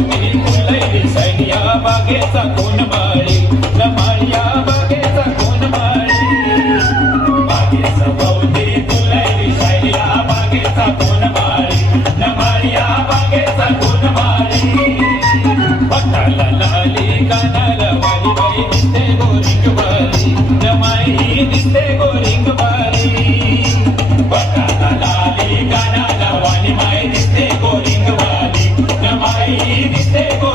सभोवती फुलई बागेचा कोण माळी बागेचा कोण माळी बागेचा भोवती फुलई सैया बागेचा कोण माळी नमाळ्या बागेचा कोण माळी पटाला लाली कानाला वाली बाई दिसते गोरिंग बारी दिसते गोरिंग बारी पटाला लाली कानाला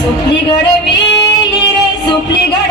सुपली गडविली रे सुपली गड